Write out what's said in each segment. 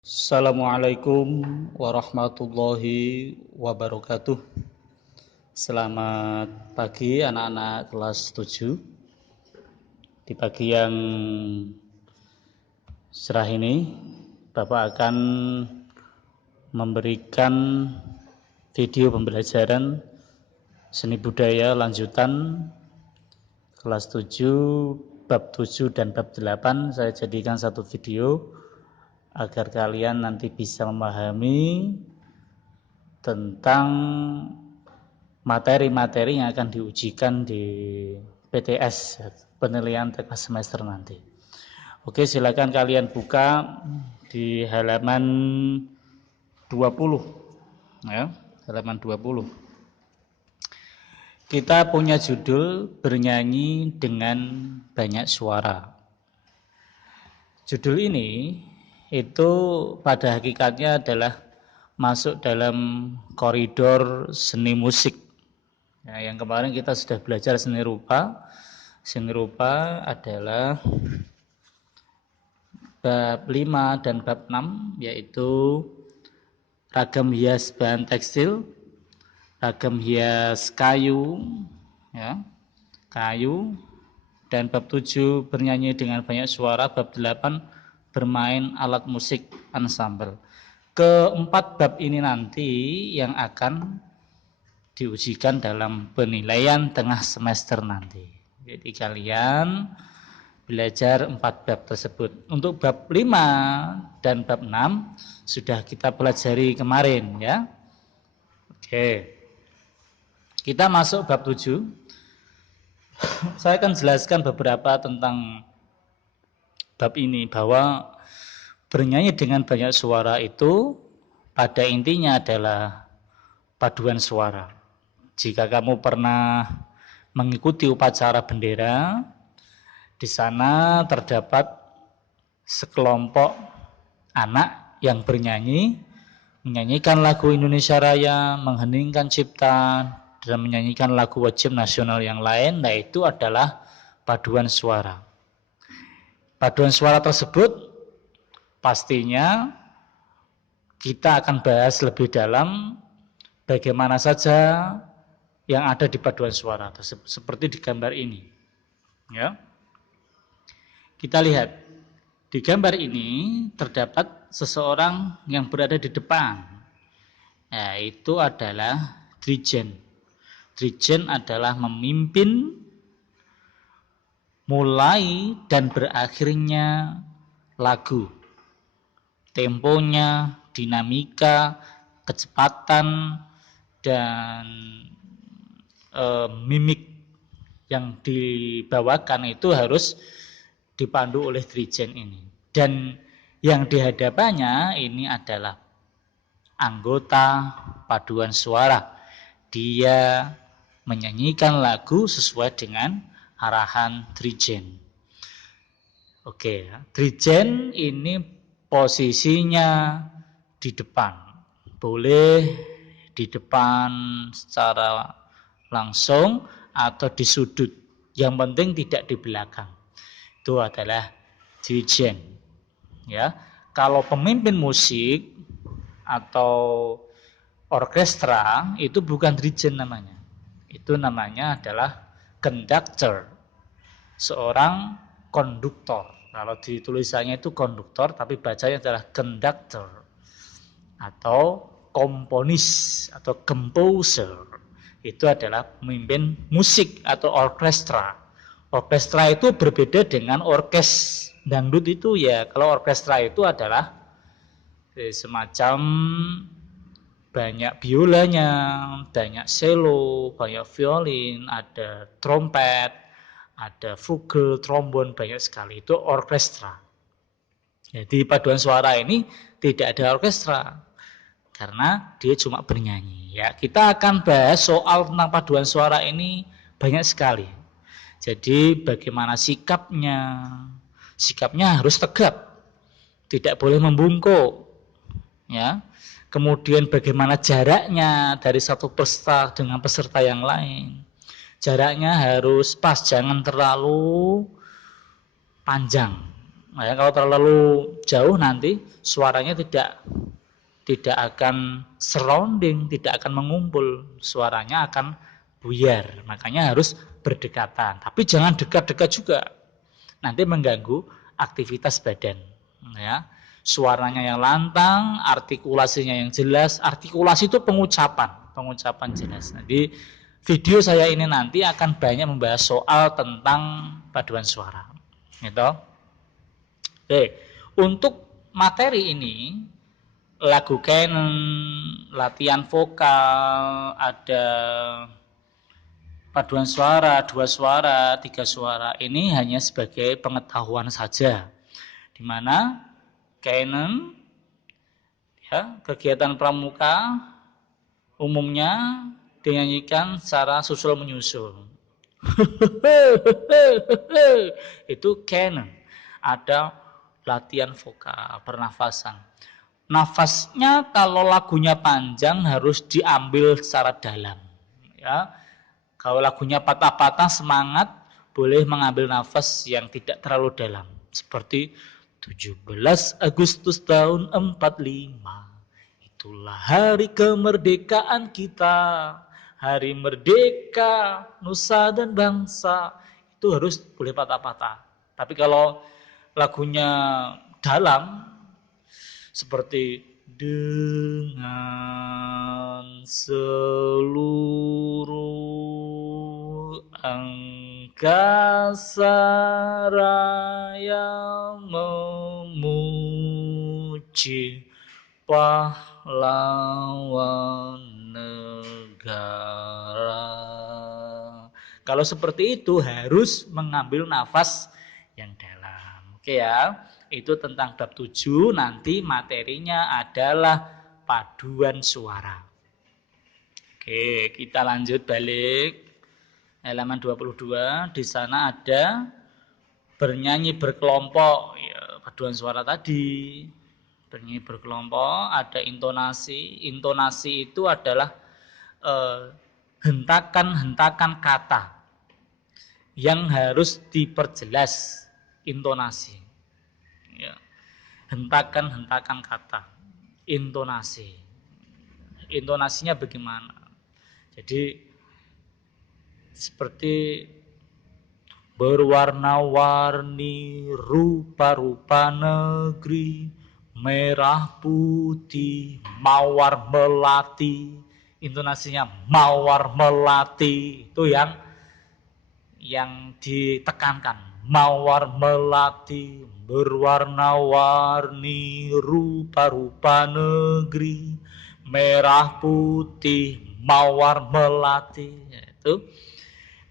Assalamualaikum warahmatullahi wabarakatuh. Selamat pagi anak-anak kelas 7. Di pagi yang cerah ini Bapak akan memberikan video pembelajaran seni budaya lanjutan kelas 7, bab 7 dan bab 8. Saya jadikan satu video agar kalian nanti bisa memahami tentang materi-materi yang akan diujikan di PTS, penilaian tegas semester nanti. Oke, silakan kalian buka di halaman 20 ya, halaman 20. Kita punya judul bernyanyi dengan banyak suara. Judul ini itu pada hakikatnya adalah masuk dalam koridor seni musik. Ya, yang kemarin kita sudah belajar seni rupa. Seni rupa adalah bab 5 dan bab 6, yaitu ragam hias bahan tekstil, ragam hias kayu, ya, kayu, dan bab 7 bernyanyi dengan banyak suara, bab 8 bermain alat musik ensemble. Keempat bab ini nanti yang akan diujikan dalam penilaian tengah semester nanti. Jadi kalian belajar 4 bab tersebut. Untuk bab 5 dan bab 6 sudah kita pelajari kemarin ya. Oke. Kita masuk bab 7. Saya akan jelaskan beberapa tentang bab ini, bahwa bernyanyi dengan banyak suara itu pada intinya adalah paduan suara. Jika kamu pernah mengikuti upacara bendera, di sana terdapat sekelompok anak yang bernyanyi, menyanyikan lagu Indonesia Raya, mengheningkan cipta, dan menyanyikan lagu wajib nasional yang lain. Nah, itu adalah paduan suara. Paduan suara tersebut pastinya kita akan bahas lebih dalam bagaimana saja yang ada di paduan suara tersebut, seperti di gambar ini. Ya. Kita lihat di gambar ini terdapat seseorang yang berada di depan. Nah, itu adalah dirijen. Dirijen adalah memimpin mulai dan berakhirnya lagu, temponya, dinamika, kecepatan, dan mimik yang dibawakan itu harus dipandu oleh dirijen ini. Dan yang dihadapannya ini adalah anggota paduan suara. Dia menyanyikan lagu sesuai dengan arahan dirijen. Oke, dirijen ini posisinya di depan. Boleh di depan secara langsung atau di sudut. Yang penting tidak di belakang. Itu adalah dirijen. Ya, kalau pemimpin musik atau orkestra itu bukan dirijen namanya. Itu namanya adalah conductor, seorang konduktor. Kalau di tulisannya itu konduktor, tapi bacanya adalah conductor atau komponis atau composer. Itu adalah pemimpin musik atau orkestra. Orkestra itu berbeda dengan orkes dangdut itu ya. Kalau orkestra itu adalah semacam banyak biolanya, banyak cello, banyak violin, ada trompet, ada flugel, trombon, banyak sekali. Itu orkestra. Jadi paduan suara ini tidak ada orkestra karena dia cuma bernyanyi. Ya, kita akan bahas soal tentang paduan suara ini banyak sekali. Jadi bagaimana sikapnya? Sikapnya harus tegap, tidak boleh membungkuk. Ya. Kemudian bagaimana jaraknya dari satu peserta dengan peserta yang lain. Jaraknya harus pas, jangan terlalu panjang. Nah, ya, kalau terlalu jauh nanti suaranya tidak akan surrounding, tidak akan mengumpul, suaranya akan buyar. Makanya harus berdekatan. Tapi jangan dekat-dekat juga. Nanti mengganggu aktivitas badan. Ya. Suaranya yang lantang, artikulasinya yang jelas. Artikulasi itu pengucapan jelas. Jadi video saya ini nanti akan banyak membahas soal tentang paduan suara. Gitu. Oke, untuk materi ini lagu canon, latihan vokal, ada paduan suara, 2 suara, 3 suara. Ini hanya sebagai pengetahuan saja. Di mana canon ya, kegiatan pramuka umumnya dinyanyikan secara susul menyusul. Itu canon. Ada latihan vokal, pernafasan. Nafasnya kalau lagunya panjang harus diambil secara dalam. Ya, kalau lagunya patah-patah semangat, boleh mengambil nafas yang tidak terlalu dalam. Seperti 17 Agustus tahun 45. Itulah hari kemerdekaan kita. Hari merdeka, nusa dan bangsa. Itu harus boleh patah-patah. Tapi kalau lagunya dalam, seperti dengan seluruh angkasa raya memuji pahlawan negara. Kalau seperti itu harus mengambil nafas yang dalam. Oke ya. Itu tentang bab 7, nanti materinya adalah paduan suara. Oke, kita lanjut balik. Halaman 22, di sana ada bernyanyi berkelompok, ya, paduan suara tadi. Bernyanyi berkelompok, ada intonasi. Intonasi itu adalah hentakan-hentakan kata yang harus diperjelas intonasi. Hentakan-hentakan kata, intonasi. Intonasinya bagaimana? Jadi seperti berwarna-warni rupa-rupa negeri, merah putih mawar melati. Intonasinya mawar melati, itu yang ditekankan. Mawar melati berwarna-warni rupa-rupa negeri, merah putih mawar melati. Itu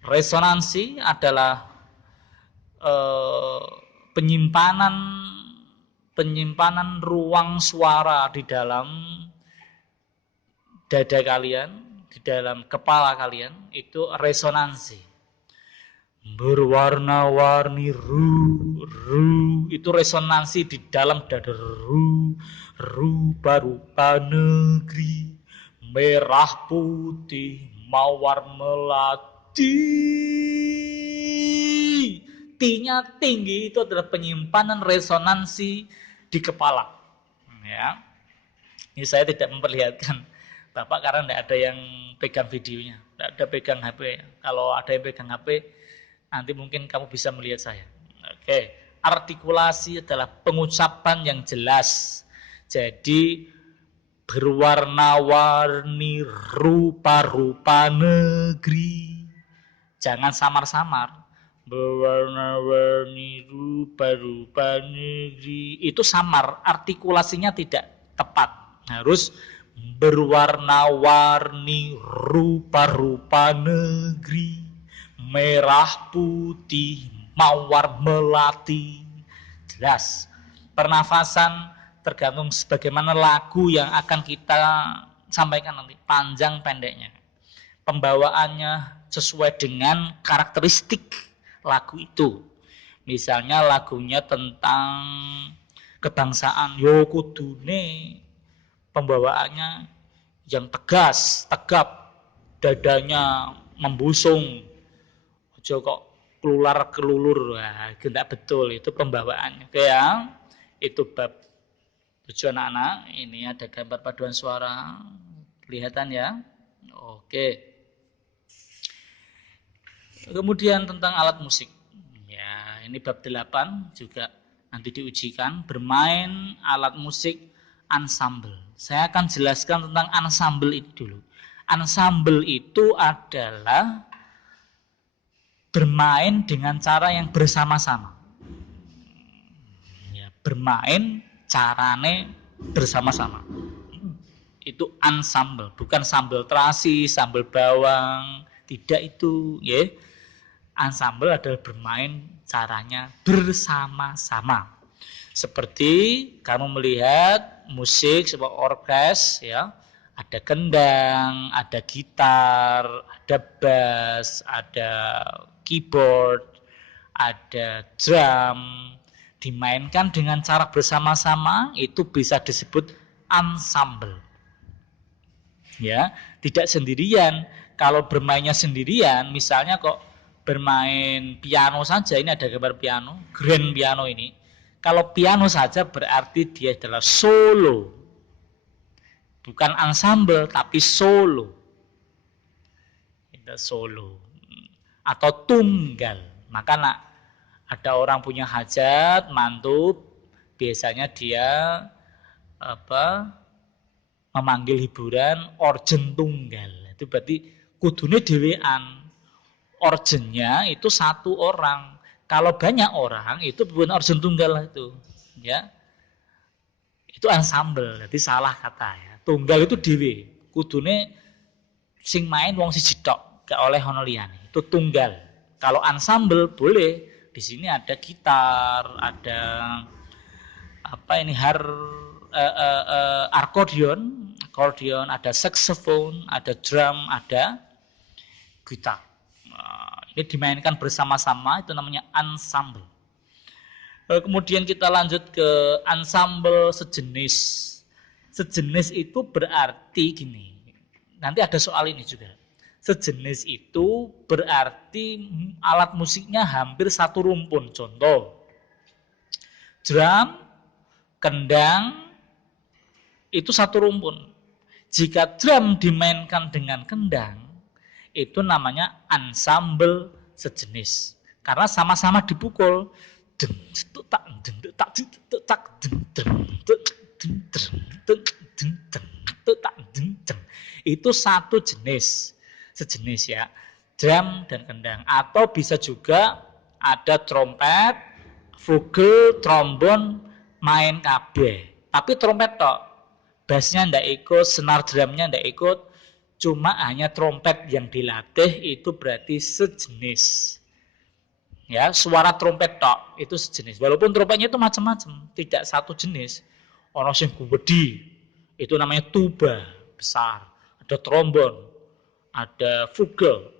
resonansi adalah penyimpanan ruang suara di dalam dada kalian, di dalam kepala kalian, itu resonansi. Berwarna-warni itu resonansi di dalam dada. Rupa-rupa negeri, merah putih mawar melati. T-nya tinggi, itu adalah penyimpanan resonansi di kepala. Ya, ini saya tidak memperlihatkan Bapak karena tidak ada yang pegang videonya, tidak ada pegang HP. Kalau ada yang pegang HP, nanti mungkin kamu bisa melihat saya. Oke, artikulasi adalah pengucapan yang jelas. Jadi berwarna-warni rupa-rupa negeri. Jangan samar-samar. Berwarna-warni rupa-rupa negeri. Itu samar, artikulasinya tidak tepat. Harus berwarna-warni rupa-rupa negeri, merah putih mawar melati. Jelas. Pernafasan tergantung sebagaimana lagu yang akan kita sampaikan nanti, panjang pendeknya. Pembawaannya sesuai dengan karakteristik lagu itu. Misalnya lagunya tentang kebangsaan, yo kudune pembawaannya yang tegas, tegap, dadanya membusung. Aja kok kelular kelulur. Wah, itu tidak betul, itu pembawaannya. Oke ya. Itu bab 7 anak-anak. Ini ada gambar paduan suara. Kelihatan ya? Oke. Kemudian tentang alat musik. Ya, ini bab 8 juga nanti diujikan, bermain alat musik ensemble. Saya akan jelaskan tentang ensemble itu dulu. Ensemble itu adalah bermain dengan cara yang bersama-sama. Ya, bermain carane bersama-sama. Itu ensemble, bukan sambal terasi, sambal bawang, tidak itu, ya. Ensemble adalah bermain caranya bersama-sama. Seperti kamu melihat musik sebuah orkes, ya, ada kendang, ada gitar, ada bass, ada keyboard, ada drum, dimainkan dengan cara bersama-sama, itu bisa disebut ensemble. Ya, tidak sendirian. Kalau bermainnya sendirian, misalnya kok bermain piano saja, ini ada gambar piano, grand piano ini. Kalau piano saja berarti dia adalah solo. Bukan ensemble, tapi solo. Itu solo. Atau tunggal. Maka ada orang punya hajat, mantu, biasanya dia memanggil hiburan orjen tunggal. Itu berarti kudune dhewean. Orjennya itu satu orang. Kalau banyak orang itu bukan orjen tunggal itu, ya. Itu ensemble, jadi salah kata ya. Tunggal itu dhewe, kudune sing main wong siji tok, gak oleh ono liyane. Itu tunggal. Kalau ensemble boleh. Di sini ada gitar, ada akordeon, ada saxophone, ada drum, ada gitar. Ini dimainkan bersama-sama, itu namanya ensemble. Kemudian kita lanjut ke ensemble sejenis. Sejenis itu berarti gini. Nanti ada soal ini juga. Sejenis itu berarti alat musiknya hampir satu rumpun. Contoh, drum, kendang, itu satu rumpun. Jika drum dimainkan dengan kendang, itu namanya ensemble sejenis. Karena sama-sama dipukul. Itu satu jenis. Sejenis ya. Drum dan kendang. Atau bisa juga ada trompet, vogel, trombon, main kabeh. Tapi trompet tok. Bassnya ndak ikut, senar drumnya ndak ikut. Cuma hanya trompet yang dilatih, itu berarti sejenis. Ya, suara trompet tok itu sejenis. Walaupun trompetnya itu macam-macam, tidak satu jenis. Ono sing gede, itu namanya tuba besar. Ada trombon, ada vogel,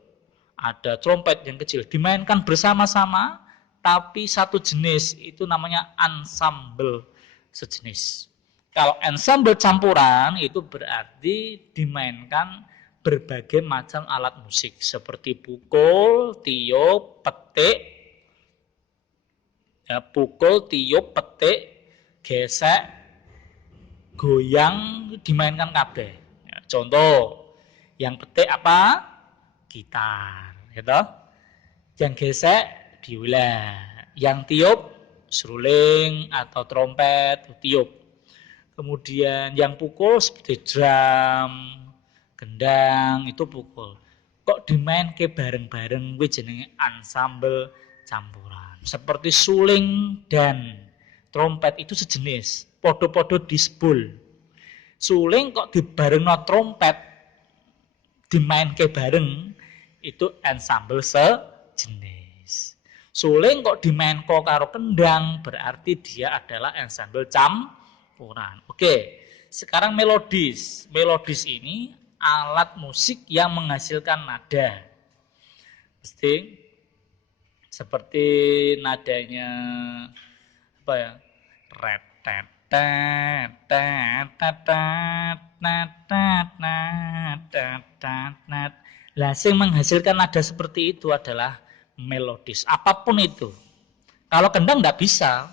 ada trompet yang kecil. Dimainkan bersama-sama, tapi satu jenis, itu namanya ensemble sejenis. Kalau ensemble campuran itu berarti dimainkan berbagai macam alat musik seperti pukul, tiup, petik, ya, pukul, tiup, petik, gesek, goyang, dimainkan kabeh. Ya, contoh, yang petik apa? Gitar, gitu. Yang gesek biola, yang tiup seruling atau trompet, tiup. Kemudian yang pukul seperti drum, gendang, itu pukul. Kok dimain ke bareng-bareng kuwi jenenge ensemble campuran. Seperti suling dan trompet itu sejenis, podo-podo disebul. Suling kok dibarengno trompet, dimain ke bareng, itu ensemble sejenis. Suling kok dimain karo kendang, berarti dia adalah ensemble campuran. Oke, sekarang melodis. Melodis ini alat musik yang menghasilkan nada. Pasti seperti nadanya apa ya? Ret tet tet tet tet tet tet. Lah, sing menghasilkan nada seperti itu adalah melodis. Apapun itu. Kalau kendang nggak bisa.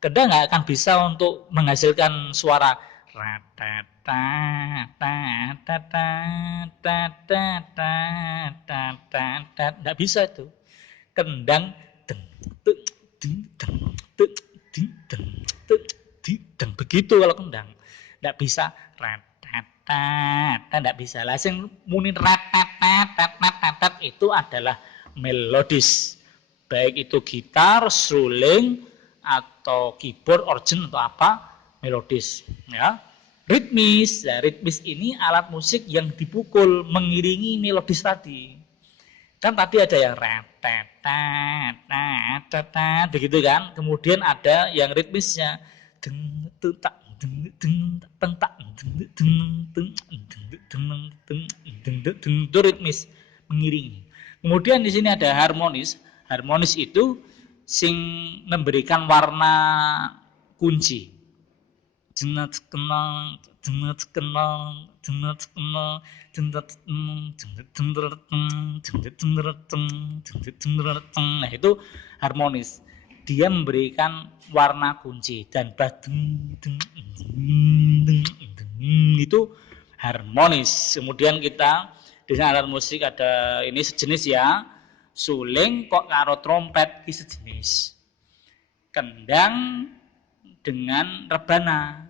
Kendang nggak akan bisa untuk menghasilkan suara nggak bisa itu. Kendang begitu kalau kendang. Nggak bisa nggak bisa. Lah sing muni itu adalah melodis. Baik itu gitar, suling, atau keyboard, organ atau apa, melodis, ya. Ritmis, ya, ritmis ini alat musik yang dipukul mengiringi melodis tadi. Kan tadi ada yang begitu kan, kemudian ada yang ritmisnya itu ritmis mengiringi. Kemudian di sini ada harmonis. Harmonis itu sing memberikan warna kunci. Jenat kenal, jenat kenal, jenat kenal, jenat nah itu harmonis. Dia memberikan warna kunci dan itu harmonis. Kemudian kita di alat musik ada ini sejenis ya. Suling kok karo trompet ki sejenis. Kendang dengan rebana.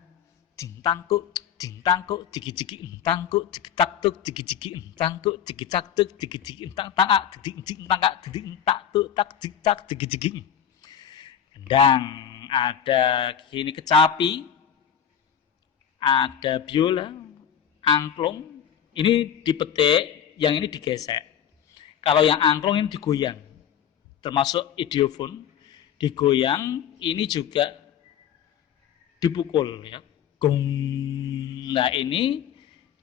Dintangkuk, dintangkuk, digi-digi entangkuk, digi-taktuk, digi-digi entangkuk, digi-taktuk, digi-digi entang-tangak, digi-digi entangkak, digi-entak-tuk, tak, dik-tak, digi-digi. Kendang, ada gini kecapi, ada biola, angklung, ini dipetik, yang ini digesek. Kalau yang angklung ini digoyang, termasuk idiofon, digoyang, ini juga dipukul, ya. Gong. Nah ini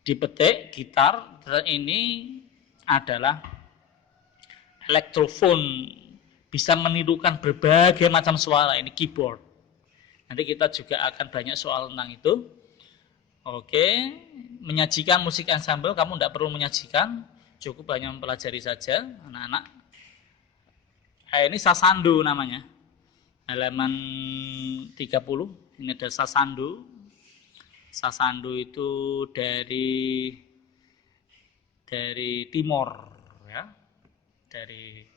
dipetik gitar, dan ini adalah elektrofon, bisa menirukan berbagai macam suara. Ini keyboard. Nanti kita juga akan banyak soal tentang itu. Oke, menyajikan musik ensemble, kamu tidak perlu menyajikan, cukup hanya mempelajari saja, anak-anak. Ini sasandu namanya. Halaman 30, ini ada sasandu. Sasandu itu dari timur, ya, dari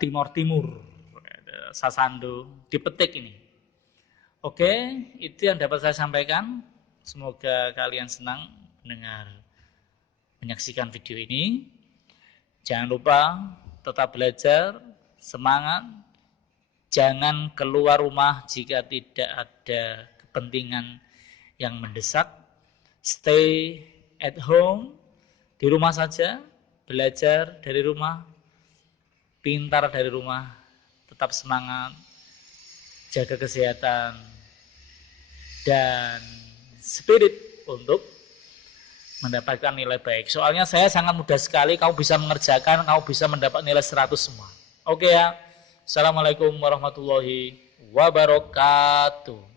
timur, sasandu, dipetik ini. Oke, itu yang dapat saya sampaikan. Semoga kalian senang menyaksikan video ini. Jangan lupa tetap belajar, semangat. Jangan keluar rumah jika tidak ada kepentingan yang mendesak. Stay at home, di rumah saja, belajar dari rumah, pintar dari rumah, tetap semangat, jaga kesehatan, dan spirit untuk mendapatkan nilai baik. Soalnya saya sangat mudah sekali, kamu bisa mengerjakan, kamu bisa mendapat nilai 100 semua. Oke ya. Assalamualaikum warahmatullahi wabarakatuh.